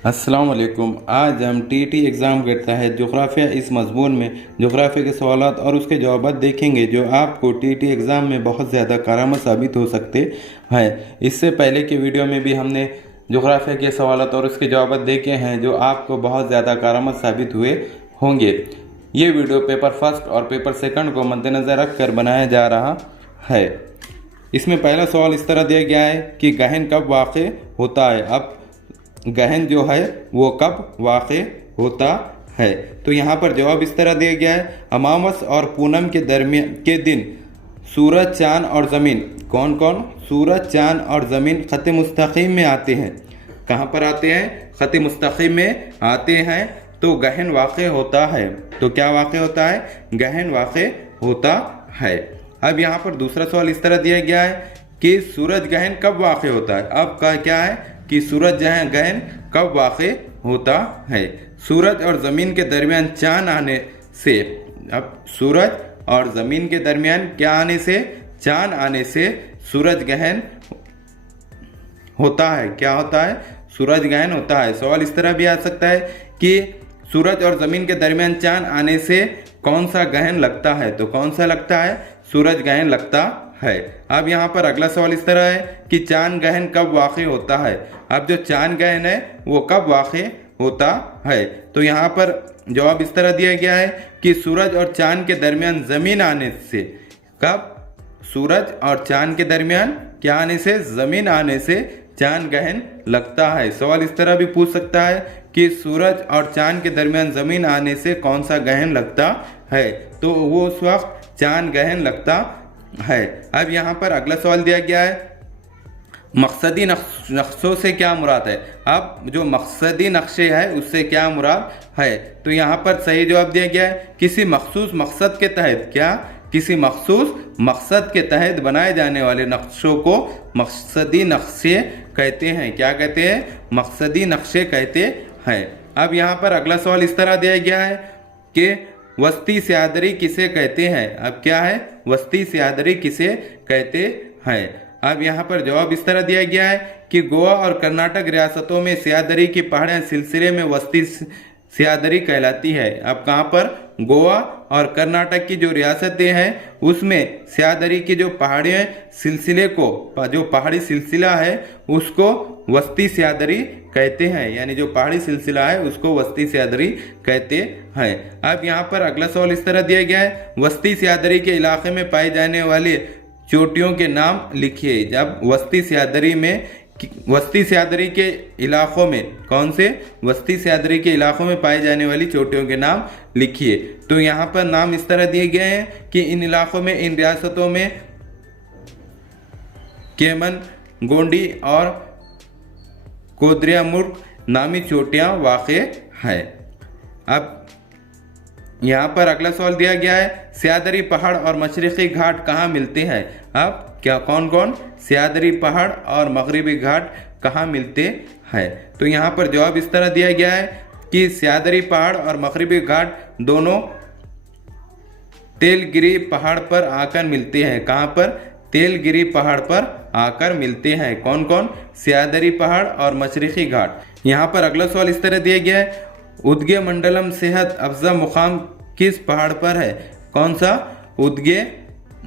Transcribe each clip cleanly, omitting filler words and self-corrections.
अस्सलाम वालेकुम। आज हम टीटी एग्ज़ाम करता है जोग्राफिया, इस मज़मून में जोग्राफिया के सवालात और उसके जवाब देखेंगे जो आपको टीटी एग्ज़ाम में बहुत ज़्यादा कारगर साबित हो सकते हैं। इससे पहले की वीडियो में भी हमने जोग्राफिया के सवालात और उसके जवाब देखे हैं जो आपको बहुत ज़्यादा कारगर साबित हुए होंगे। ये वीडियो पेपर फर्स्ट और पेपर सेकंड को मद्देनज़र रख कर बनाया जा रहा है। इसमें पहला सवाल इस तरह दिया गया है कि गहन कब वाक़ होता है। अब गहन जो है वो कब वाक़ होता है, तो यहाँ पर जवाब इस तरह दिया गया है। अमावस और पूनम के दरमियान के दिन सूरज, चाँद और ज़मीन, कौन कौन, सूरज, चाँद और ज़मीन ख़त मुस्तक़ीम में आते हैं। कहाँ पर आते हैं? ख़त मुस्तक़ीम में आते हैं, तो गहन वाक़ होता है। तो क्या वाक़ होता है? गहन वाक़ होता है। अब यहाँ पर दूसरा सवाल इस तरह दिया गया है कि सूरज गहन कब वाक़ होता है। अब का क्या है कि सूरज गहन कब वाक़ होता है? सूरज और ज़मीन के दरमियान चाँद आने से। अब सूरज और ज़मीन के दरमियान क्या आने से? चाँद आने से सूरज गहन होता है। क्या होता है? सूरज गहन होता है। सवाल इस तरह भी आ सकता है कि सूरज और ज़मीन के दरमियान चाँद आने से कौन सा गहन लगता है। तो कौन सा लगता है? सूरज गहन लगता है। अब यहाँ पर अगला सवाल इस तरह है कि चाँद गहन कब वाक़ होता है। अब जो चाँद गहन है वो कब वाक़ होता है, तो यहाँ पर जवाब इस तरह दिया गया है कि सूरज और चाँद के दरमियान ज़मीन आने से। कब? सूरज और चाँद के दरमियान क्या आने से? ज़मीन आने से चाँद गहन लगता है। सवाल इस तरह भी पूछ सकता है कि सूरज और चाँद के दरमियान ज़मीन आने से कौन सा गहन लगता है, तो वो उस वक्त चाँद गहन लगता है। अब यहाँ पर अगला सवाल दिया गया है, मकसदी नक्शों से क्या मुराद है। अब जो मकसदी नक्शे है उससे क्या मुराद है, तो यहाँ पर सही जवाब दिया गया है किसी मखसूस मकसद के तहत। क्या? किसी मखसूस मकसद के तहत बनाए जाने वाले नक्शों को मकसदी नक्शे कहते हैं। क्या कहते हैं? मकसदी नक्शे कहते हैं। अब यहाँ पर अगला सवाल इस तरह दिया गया है कि वस्ती स्यादरी किसे कहते हैं। अब क्या है? वस्ती स्यादरी किसे कहते हैं। अब यहाँ पर जवाब इस तरह दिया गया है कि गोवा और कर्नाटक रियासतों में स्यादरी की पहाड़ियाँ सिलसिले में वस्ती स्यादरी कहलाती है। अब कहाँ पर? गोवा और कर्नाटक की जो रियासतें हैं उसमें स्यादरी की जो पहाड़ियाँ सिलसिले को, जो पहाड़ी सिलसिला है उसको वस्ती स्यादरी कहते हैं। यानी जो पहाड़ी सिलसिला है उसको वस्ती स्यादरी कहते हैं। अब यहाँ पर अगला सवाल इस तरह दिया गया है, वस्ती स्यादरी के इलाके में पाए जाने वाले चोटियों के नाम लिखिए। जब वस्ती स्यादरी के इलाकों में, कौन से? वस्ती स्यादरी के इलाकों में पाए जाने वाली चोटियों के नाम लिखिए। तो यहाँ पर नाम इस तरह दिए गए हैं कि इन इलाकों में, इन रियासतों में केमन, गोंडी और कोदरियामुर्ग नामी चोटियाँ वाक़ है। अब यहाँ पर अगला सवाल दिया गया है, स्यादरी पहाड़ और मशरक़ी घाट कहाँ मिलते हैं। अब क्या, कौन कौन? स्यादरी पहाड़ और मगरिबी घाट कहाँ मिलते हैं, तो यहाँ पर जवाब इस तरह दिया गया है कि स्यादरी पहाड़ और मगरिबी घाट दोनों तेलगिरी पहाड़ पर आकर मिलते हैं। कहाँ पर? तेलगिरी पहाड़ पर आकर मिलते हैं। कौन कौन? स्यादरी पहाड़ और मशरक़ी घाट। यहाँ पर अगला सवाल इस तरह दिया गया है, उद्गे मंडलम सेहत अफजा मुकाम किस पहाड़ पर है। कौन सा? उद्गे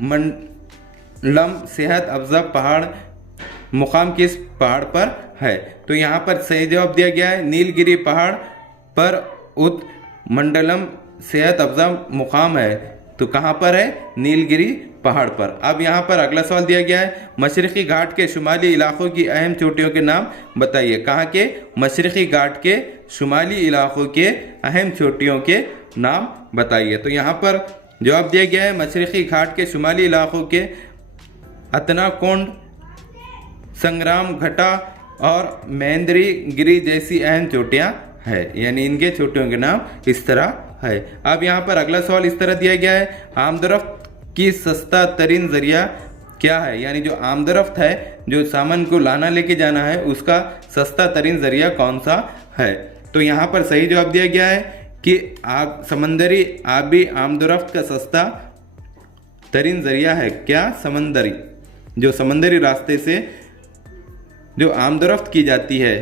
मंडलम सेहत अफजा पहाड़ मुकाम किस पहाड़ पर है, तो यहाँ पर सही जवाब दिया गया है नीलगिरी पहाड़ पर उद मंडलम सेहत अफजा मुकाम है। तो कहाँ पर है? नीलगिरी पहाड़ पर। अब यहाँ पर अगला सवाल दिया गया है, मशरक़ी घाट के शुमाली इलाकों की अहम चोटियों के नाम बताइए। कहाँ के? मशरक़ी घाट के शुमाली इलाकों के अहम चोटियों के नाम बताइए। तो यहाँ पर जवाब दिया गया है मशरक़ी घाट के शुमाली इलाकों के अतनाकोंड, संग्राम घटा और महेंद्री गिरी जैसी अहम चोटियाँ है। यानी इनके चोटियों के नाम इस तरह है। अब यहाँ पर अगला सवाल इस तरह दिया गया है, आमदरफ्त की सस्ता तरीन जरिया क्या है। यानी जो आमदरफ्त है, जो सामान को लाना लेके जाना है, उसका सस्ता तरीन जरिया कौन सा है, तो यहाँ पर सही जवाब दिया गया है कि समंदरी आबी आमदरफ्त का सस्ता तरीन जरिया है। क्या? समंदरी, जो समंदरी रास्ते से जो आमदरफ्त की जाती है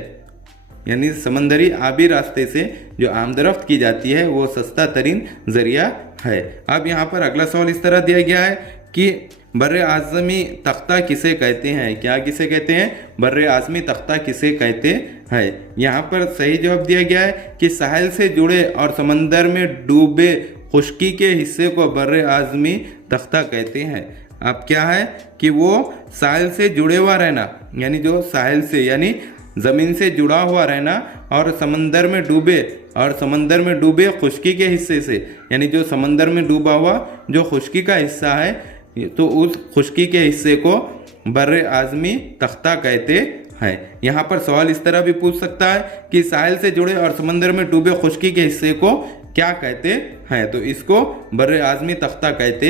यानी समंदरी आबी रास्ते से जो आमदरफ्त की जाती है वो सस्ता तरीन जरिया है। अब यहाँ पर अगला सवाल इस तरह दिया गया है कि बर्रे आज़मी तख्ता किसे कहते हैं? क्या किसे कहते हैं? बर्रे आज़मी तख्ता किसे कहते हैं? यहाँ पर सही जवाब दिया गया है कि साहिल से जुड़े और समंदर में डूबे खुश्की के हिस्से को बर्रे आज़मी तख्ता कहते हैं। अब क्या है कि वो साहिल से जुड़े हुआ रहना, यानी जो साहिल से यानी ज़मीन से जुड़ा हुआ रहना और समंदर में डूबे खुश्की के हिस्से से, यानी जो समंदर में डूबा हुआ जो खुश्की का हिस्सा है तो उस खुश्की के हिस्से को बर्रे आज़मी तख्ता कहते हैं। यहाँ पर सवाल इस तरह भी पूछ सकता है कि साहिल से जुड़े और समंदर में डूबे खुश्की के हिस्से को क्या कहते हैं? तो इसको बर्रे आज़मी तख्ता कहते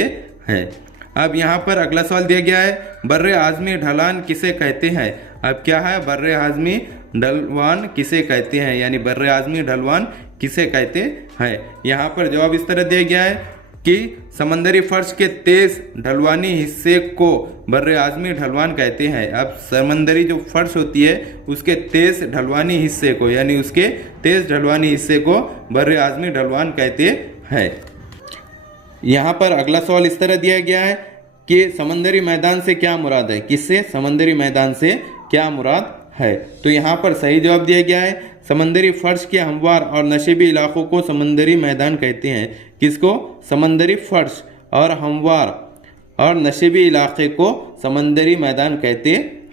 हैं। अब यहाँ पर अगला सवाल दिया गया है, बर्रे आज़मी ढलान किसे कहते हैं? अब क्या है? बर्रे आज़मी ढलवान किसे कहते हैं, यानी बर्रे आज़मी ढलवान किसे कहते हैं? यहाँ पर जवाब इस तरह दिया गया है कि समंदरी फर्श के तेज ढलवानी हिस्से को बर्रे आज़मी ढलवान कहते हैं। अब समंदरी जो फर्श होती है उसके तेज ढलवानी हिस्से को, यानी उसके तेज ढलवानी हिस्से को बर्रे आज़मी ढलवान कहते हैं। यहाँ पर अगला सवाल इस तरह दिया गया है कि समंदरी मैदान से क्या मुराद है? किससे? समंदरी मैदान से क्या मुराद है? तो यहाँ पर सही जवाब दिया गया है, समंदरी फर्श के हमवार और नशीबी इलाकों को समंदरी मैदान कहते हैं। किसको? समंदरी फर्श और हमवार और नशीबी इलाके को समंदरी मैदान कहते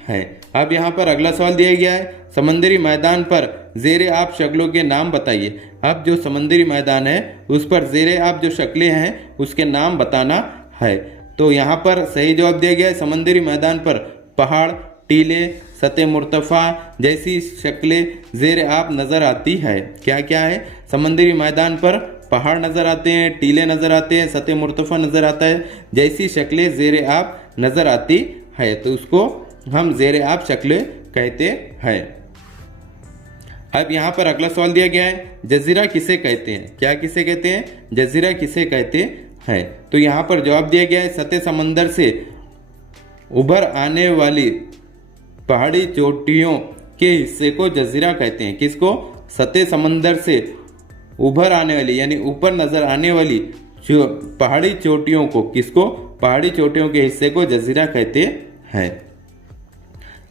हैं। अब यहाँ पर अगला सवाल दिया गया है, समंदरी मैदान पर ज़ेरे आब शक्लों के नाम बताइए। अब जो समंदरी मैदान है उस पर ज़ेरे आब जो शक्लें हैं उसके नाम बताना है। तो यहाँ पर सही जवाब दिया गया है, समंदरी मैदान पर पहाड़, टीले, सतह मुर्तफ़ा जैसी शक्लें ज़ेर आब नज़र आती है। क्या क्या है? समंदरी मैदान पर पहाड़ नज़र आते हैं, टीले नज़र आते हैं, सतह मुर्तफ़ा नज़र आता है, जैसी शक्लें ज़ेर आब नज़र आती है तो उसको हम ज़ेर आब शक्लें कहते हैं। अब यहाँ पर अगला सवाल दिया गया है, जज़ीरा किसे कहते हैं? क्या किसे कहते हैं? जज़ीरा किसे कहते हैं? तो यहाँ पर जवाब दिया गया है, सतह समंदर से उभर आने वाली पहाड़ी चोटियों के हिस्से को जज़ीरा कहते हैं। किसको? सतह समंदर से उभर आने वाली यानी ऊपर नज़र आने वाली जो पहाड़ी चोटियों को, किसको? पहाड़ी चोटियों के हिस्से को जज़ीरा कहते हैं।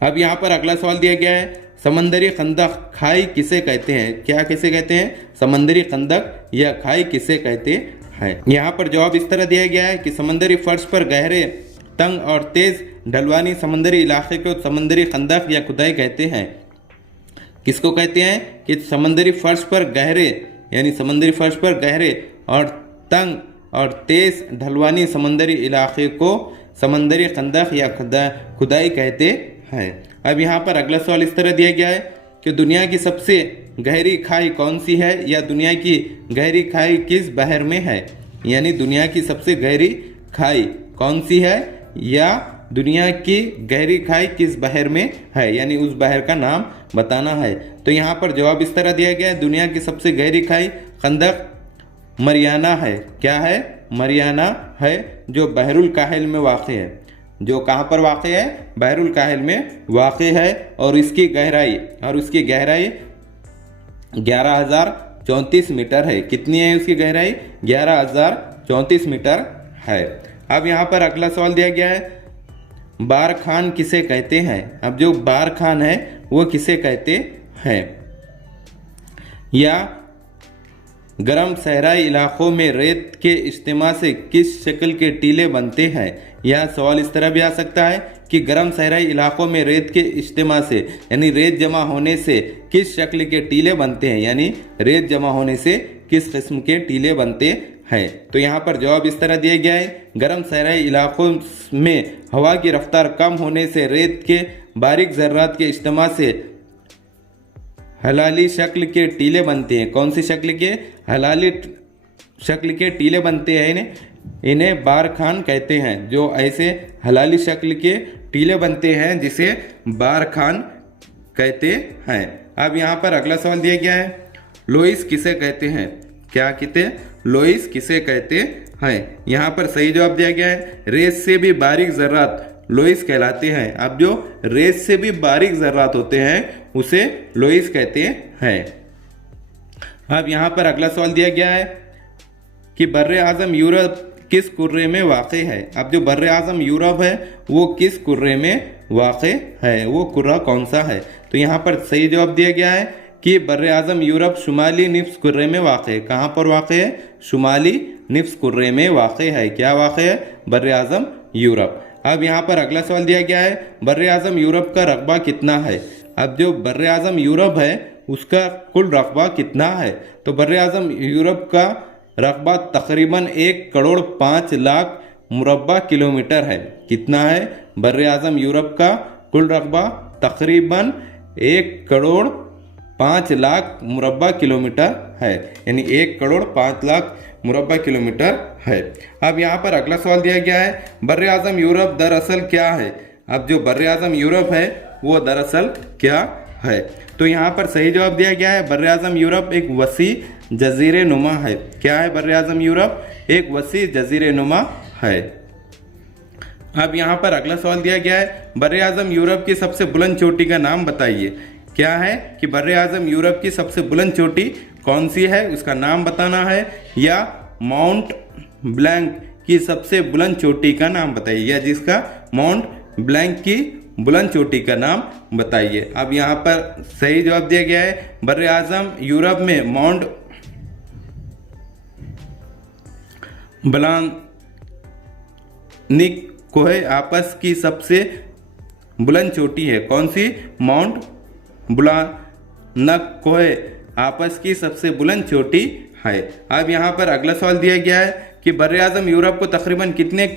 अब यहाँ पर अगला सवाल दिया गया है, समंदरी खंदक खाई किसे कहते हैं? क्या किसे कहते हैं? समंदरी खंदक या खाई किसे कहते हैं? यहाँ पर जवाब इस तरह दिया गया है कि समंदरी फर्श पर गहरे, तंग और तेज ढलवानी समंदरी इलाके को समंदरी खंदक या खुदाई कहते हैं। किसको कहते हैं? कि समंदरी फर्श पर गहरे यानी समंदरी फर्श पर गहरे और तंग और तेज ढलवानी समंदरी इलाके को समंदरी खंदक या खुदाई कहते हैं। अब यहाँ पर अगला सवाल इस तरह दिया गया है कि दुनिया की सबसे गहरी खाई कौन सी है, या दुनिया की गहरी खाई किस बहर में है? यानी दुनिया की सबसे गहरी खाई कौन सी है या दुनिया की गहरी खाई किस बहर में है, यानी उस बहर का नाम बताना है। तो यहाँ पर जवाब इस तरह दिया गया है, दुनिया की सबसे गहरी खाई खंदक मरियाना है। क्या है? मरियाना है, जो बहरुल काहिल में वाक़ है। जो कहाँ पर वाक़ है? बहरुल काहिल में वाक़ है और उसकी गहराई 11,034 मीटर है। कितनी है उसकी गहराई? 11,034 मीटर है। अब यहाँ पर अगला सवाल दिया गया है, बार खान किसे कहते हैं? अब जो बार खान है वो किसे कहते हैं? या गर्म सहराई इलाकों में रेत के इस्तेमाल से किस शक्ल के टीले बनते हैं? यह सवाल इस तरह भी आ सकता है कि गर्म सहराई इलाकों में रेत के इस्तेमाल से यानी रेत जमा होने से किस शक्ल के टीले बनते हैं, यानी रेत जमा होने से किस किस्म के टीले बनते हैं। तो यहाँ पर जवाब इस तरह दिया गया है, गर्म सहराई इलाकों में हवा की रफ्तार कम होने से रेत के बारीक ज़र्रात के इस्तेमाल से हलाली शक्ल के टीले बनते हैं। कौन सी शक्ल के? हलाली शक्ल के टीले बनते हैं, इन्हें बार खान कहते हैं। जो ऐसे हलाली शक्ल के टीले बनते हैं जिसे बार खान कहते हैं। अब यहाँ पर अगला सवाल दिया गया है, लोइस किसे कहते हैं? क्या कहते हैं? लोइस किसे कहते हैं? यहाँ पर सही जवाब दिया गया है, रेत से भी बारीक ज़र्रात लोइस कहलाते हैं। अब जो रेत से भी बारीक ज़र्रात होते हैं उसे लोइस कहते हैं। अब यहाँ पर अगला सवाल दिया गया है कि बर्रे आज़म यूरोप किस कुर्रे में वाक़े है। अब जो बर्रे आज़म यूरोप है वो किस कुर्रे में वाक़े है, वो कुर्रा कौन सा है। तो यहाँ पर सही जवाब दिया गया है कि बर्रे आज़म यूरोप शुमाली निफ्स कुर्रे में वाक़े है। कहाँ पर वाक़े है? शुमाली निफ्स कुर्रे में वाक़े है। क्या वाक़े है? बर्रे आज़म यूरोप। अब यहाँ पर अगला सवाल दिया गया है बर्रे आज़म यूरोप का रकबा कितना है। अब जो बर्रे आज़म यूरोप है उसका कुल रकबा कितना है। तो बर्रे आज़म यूरोप का रकबा तकरीबन 1,05,00,000 मुरब्बा किलोमीटर है। कितना है? बर्रे आज़म यूरोप का कुल रकबा तकरीबन 1,05,00,000 मुरब्बा किलोमीटर है, यानी 1,05,00,000 मुरब्बा किलोमीटर है। अब यहाँ पर अगला सवाल दिया गया है बर्रे आज़म यूरोप दरअसल क्या है। अब जो बर्रे आज़म यूरोप है वो दरअसल क्या है। तो यहाँ पर सही जवाब दिया गया है बर्रे आज़म यूरोप एक वसी जजीरे नुमा है। क्या है बर्रे आज़म यूरोप? एक वसी जजीरे नुमा है। अब यहाँ पर अगला सवाल दिया गया है बर्रे आज़म यूरोप की सबसे बुलंद चोटी का नाम बताइए। क्या है कि बर्रे आज़म यूरोप की सबसे बुलंद चोटी कौन सी है, उसका नाम बताना है, या माउंट ब्लैंक की सबसे बुलंद चोटी का नाम बताइए, या जिसका माउंट ब्लैंक की बुलंद चोटी का नाम बताइए। अब यहाँ पर सही जवाब दिया गया है बर्रे आज़म यूरोप में माउंट ब्लानिक कोहे आपस की सबसे बुलंद चोटी है। कौन सी? माउंट ब्लानक कोहे आपस की सबसे बुलंद चोटी है। अब यहाँ पर अगला सवाल दिया गया है कि बर्रे आज़म यूरोप को तकरीबन कितने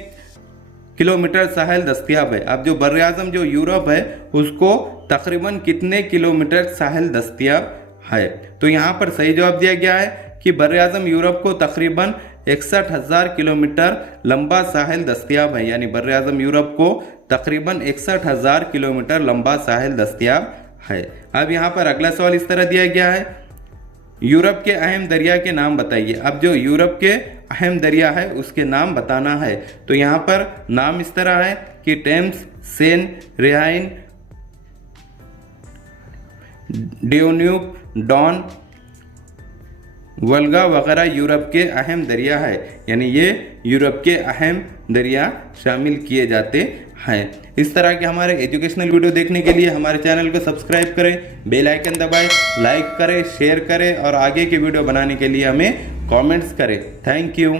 किलोमीटर साहिल दस्तियाब है। अब जो बर्रे आज़म जो यूरोप है उसको तकरीबन कितने किलोमीटर साहिल दस्तियाब है। तो यहाँ पर सही जवाब दिया गया है कि बर्रे आज़म यूरोप को तकरीबन 61,000 किलोमीटर लंबा साहिल दस्तियाब है, यानी बर्रे आज़म यूरोप को तकरीबन 61,000 किलोमीटर लंबा साहिल दस्तियाब है। अब यहाँ पर अगला सवाल इस तरह दिया गया है यूरोप के अहम दरिया के नाम बताइए। अब जो यूरोप के अहम दरिया है उसके नाम बताना है। तो यहाँ पर नाम इस तरह है कि टेम्स, सेन, रेहाइन, ड्यून्यूब, डॉन, वल्गा वगैरह यूरोप के अहम दरिया है, यानी ये यूरोप के अहम दरिया शामिल किए जाते हैं। इस तरह के हमारे एजुकेशनल वीडियो देखने के लिए हमारे चैनल को सब्सक्राइब करें, बेल आइकन दबाएं, लाइक करें, शेयर करें और आगे के वीडियो बनाने के लिए हमें कमेंट्स करें। Thank you.